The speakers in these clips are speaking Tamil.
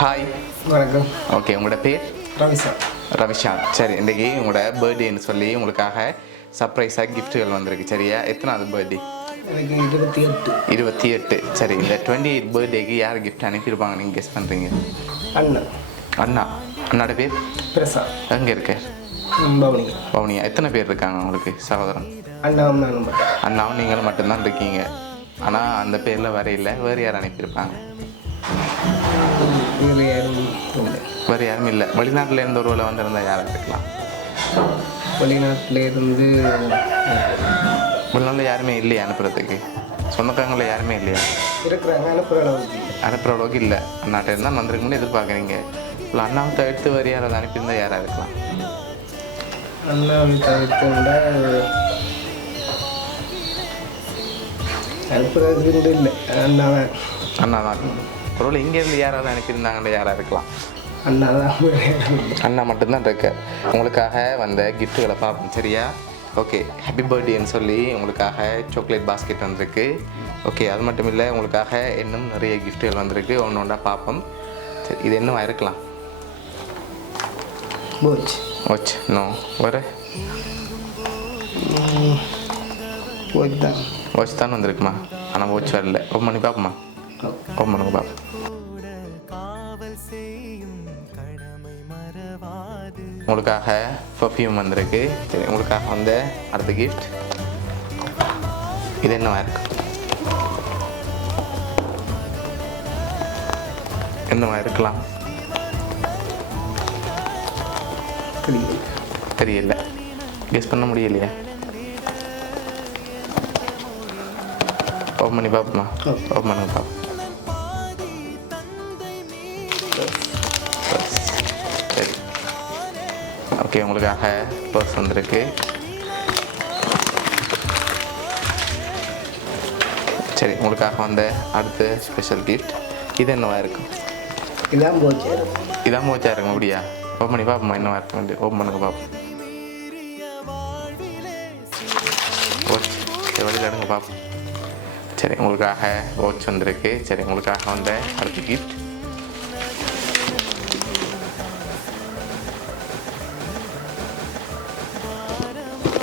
ஹாய். வணக்கம். ஓகே, உங்களோட பேர்? ரவிசா. ரவிஷாந்த். சரி, இன்றைக்கி உங்களோட பர்த்டேன்னு சொல்லி உங்களுக்காக சர்ப்ரைஸாக கிஃப்ட்டுகள் வந்திருக்கு. சரியா? எத்தனாவது பர்த்டே? எனக்கு 28. 28. சரி, இந்த 28 பர்த்டேக்கு யார் கிஃப்ட் அனுப்பியிருப்பாங்க நீங்கள் கெஸ் பண்ணுறீங்க? அண்ணா. அண்ணா. அண்ணாட பேர்? பிரசாத். எங்கே இருக்க? பவுனியா. பவுனியா. எத்தனை பேர் இருக்காங்க உங்களுக்கு சகோதரன்? அண்ணாவும் நானும் மட்டும். அண்ணாவும் நீங்களும் மட்டும்தான் இருக்கீங்க. ஆனால் அந்த பேரில் வரையில் வேறு யார் அனுப்பியிருப்பாங்க? வேறு யாரும் இல்லை. வேறு யாரும் இல்லை. வெளிநாட்டில் இருந்து ஒருவேளை வந்திருந்தால் யாராக இருக்கலாம்? வெளிநாட்டிலேருந்து வெளிநாட்டில் யாருமே இல்லையா அனுப்புறதுக்கு? சொந்தக்காரங்கள யாருமே இல்லையா? இருக்கிறாங்க, அனுப்புகிற அளவுக்கு. அனுப்புகிற அளவுக்கு இல்லை. அண்ணாட்ட இருந்தால் வந்திருக்குன்னு எதிர்பார்க்குறீங்க. இல்லை அண்ணாவை தவிர்த்து வேறு யாராவது அனுப்பியிருந்தால் யாராக இருக்கலாம்? அண்ணாவை தவிர்த்து அனுப்புறதுக்கு இல்லை. அண்ணாவை அண்ணா தான். ஒருவேளை இங்கேருந்து யாராவது அனுப்பியிருந்தாங்கன்னு யாராக இருக்கலாம்? அண்ணா தான். அண்ணா மட்டும்தான் இருக்க. உங்களுக்காக வந்த கிஃப்ட்டுகளை பார்ப்போம். சரியா? ஓகே, ஹாப்பி பர்த்டேன்னு சொல்லி உங்களுக்காக சாக்லேட் பாஸ்கெட் வந்திருக்கு. ஓகே, அது மட்டும் இல்லை, உங்களுக்காக இன்னும் நிறைய கிஃப்ட்டுகள் வந்திருக்கு. ஒன்று ஒன்றா பார்ப்போம். சரி, இது என்னவா இருக்கலாம்? போச்சு. வாட்ச். நோ. வேறு போச்சு தான். வாட்ச் தான் வந்திருக்குமா? ஆனால் வாட்ச் வரல. ஓப்பன் பண்ணி பார்ப்போமா? ஓப்பன் பண்ணுங்க பார்ப்போம். உங்களுக்காக பர்ஃப்யூம் வந்திருக்கு. சரி, உங்களுக்காக வந்த அடுத்த கிஃப்ட் இது என்னவா இருக்கு? என்னவா இருக்கலாம்? தெரியல. கெஸ் பண்ண முடியலையா? ஓப்பன் பண்ணி பார்ப்போமா? ஓப்பன் பண்ணுங்க பார்ப்போம். சரி, ஓகே, உங்களுக்காக பர்ஸ் வந்திருக்கு. சரி, உங்களுக்காக வந்த அடுத்த ஸ்பெஷல் கிஃப்ட் இது என்னவா இருக்கும்? இதான் போச்சு. இதான் மோச்சா இருக்கும். அப்படியா? ஓப்பன் பண்ணி பார்ப்போமா என்னவா இருக்கும்? ஓப்பன் பண்ணுங்க பார்ப்போம். வாட்ச். சரி, வழியில் எடுங்க பார்ப்போம். சரி, உங்களுக்காக வாட்ச் வந்திருக்கு. சரி, உங்களுக்காக வந்த அடுத்த கிஃப்ட்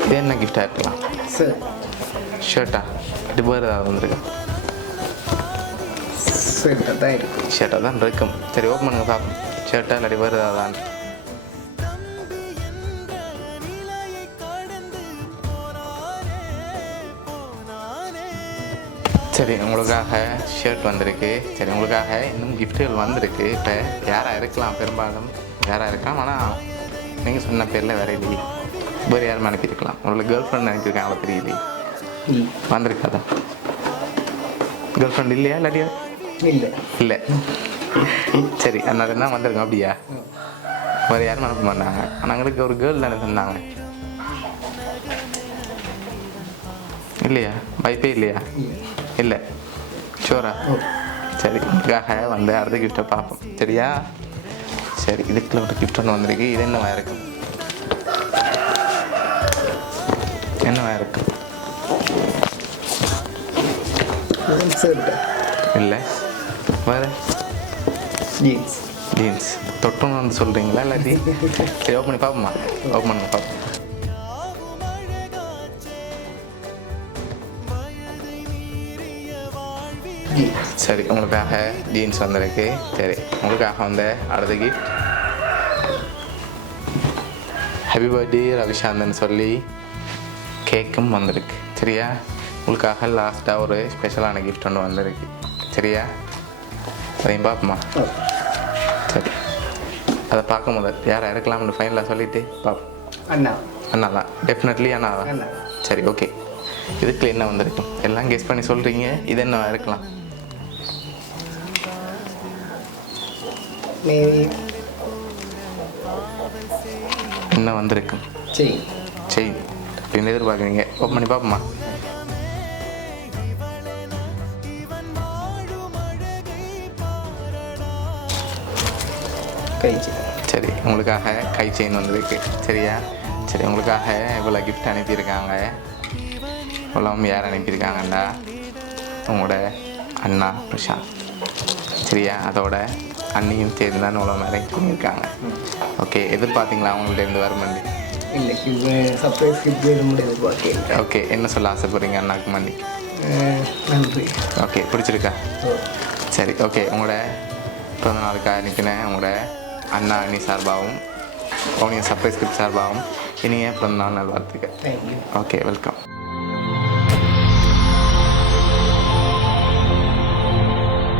இது என்ன கிஃப்டாக இருக்கலாம்? சார் ஷர்ட்டா? இது வேறு ஏதாவது வந்திருக்கு? ஷர்ட்டாக தான் இருக்கு. ஷர்ட்டாக தான் இருக்கும். சரி, ஓப்பன் பண்ணுங்க பார்ப்போம். ஷர்ட்டா இல்லாட்டி வேறு ஏதாவது தான்? சரி, உங்களுக்காக ஷர்ட் வந்திருக்கு. சரி, உங்களுக்காக இன்னும் கிஃப்ட்டுகள் வந்திருக்கு. இப்போ யாராக இருக்கலாம்? பெரும்பாலும் யாராக இருக்கலாம், ஆனால் நீங்கள் சொன்ன பேரில் வேறு இல்லையே. வேறு யாரும் அனுப்பியிருக்கலாம். உங்களுக்கு கேர்ள் ஃப்ரெண்ட் அனுப்பியிருக்காங்களா? தெரியலையே. வந்திருக்காதா? கேர்ள் ஃப்ரெண்ட் இல்லையா இல்லாட்டியா? இல்லை. இல்லை. சரி, அதனால தான் வந்திருக்கோம். அப்படியா? வேறு யாரும் அனுப்ப மாட்டாங்க. ஆனால் எங்களுக்கு ஒரு கேர்ள் தானே சொன்னாங்க. இல்லையா? வாய்ப்பே இல்லையா? இல்லை. ஷோரா? சரி, உங்களுக்காக வந்து அடுத்த கிஃப்ட்டை பார்ப்போம். சரியா? சரி, இதுக்குள்ள ஒரு கிஃப்ட் ஒன்று வந்திருக்கு. இது என்னவா இருக்கும்? என்னவா இருக்கும்? ஷர்ட்டா? இல்லை. வேறு? ஜீன்ஸ். ஜீன்ஸ். தொட்டோன்னு வந்து சொல்கிறீங்களா இல்லாட்டி? சரி, ஓப்பன் பண்ணி பார்ப்போமா? ஓப்பன் பண்ணி பார்ப்போம். சரி, உங்களுக்காக ஜீன்ஸ் வந்திருக்கு. சரி, உங்களுக்காக வந்த அடுத்த கிஃப்ட் ஹாப்பி பர்த்டே ரவிஷாந்தன் சொல்லி கேக்கும் வந்திருக்கு. சரியா? உங்களுக்காக லாஸ்ட்டாக ஒரு ஸ்பெஷலான கிஃப்ட் ஒன்று வந்திருக்கு. சரியா? அதையும் பார்ப்போமா? சரி, அதை பார்க்கும் போது யாரை இருக்கலாம்னு ஃபைனலாக சொல்லிவிட்டு பார்ப்போம். அண்ணா. அண்ணா தான். டெஃபினெட்லி அண்ணா தான். அண்ணா. சரி, ஓகே. இதுக்குள்ள என்ன வந்திருக்கும்? எல்லாம் கெஸ் பண்ணி சொல்கிறீங்க. இது என்ன இருக்கலாம்? மேபி என்ன வந்திருக்கும்? செயின். செயின் அப்படின்னு எதிர்பார்க்குறீங்க. ஓப்பன் பண்ணி பார்ப்போமா? கை செயின். சரி, உங்களுக்காக கை செயின் வந்திருக்கு. சரியா? சரி, உங்களுக்காக இவ்வளோ கிஃப்ட் அனுப்பியிருக்காங்க. இவ்வளோ யார் அனுப்பியிருக்காங்கண்டா உங்களோட அண்ணா பிரசாந்த். சரியா? அதோட அண்ணியும் சேர்ந்து தான் இவ்வளோ அரேஞ்ச் பண்ணியிருக்காங்க. ஓகே, எதிர்பார்த்தீங்களா அவங்கள்ட்ட இருந்து வருமண்டி? இல்லை இப்போ சர்ப்ரைஸ் கிஃப்ட் வேணும்னு எதிர்பார்க்கிறேன். ஓகே, என்ன சொல்ல ஆசைப்படுறீங்க அண்ணாக்கு மண்டி? நன்றி. ஓகே, பிடிச்சிருக்கா? ஓ சரி, ஓகே. உங்களோட பிறந்த நாளுக்காக நிற்கினேன் உங்களோட அண்ணா அண்ணி சார்பாகவும் உங்களுடைய சர்ப்ரைஸ் கிஃப்ட் சார்பாகவும் இனிய பிறந்த நாள் நல்வாழ்த்துக்கள். தேங்க்யூ. Okay, welcome.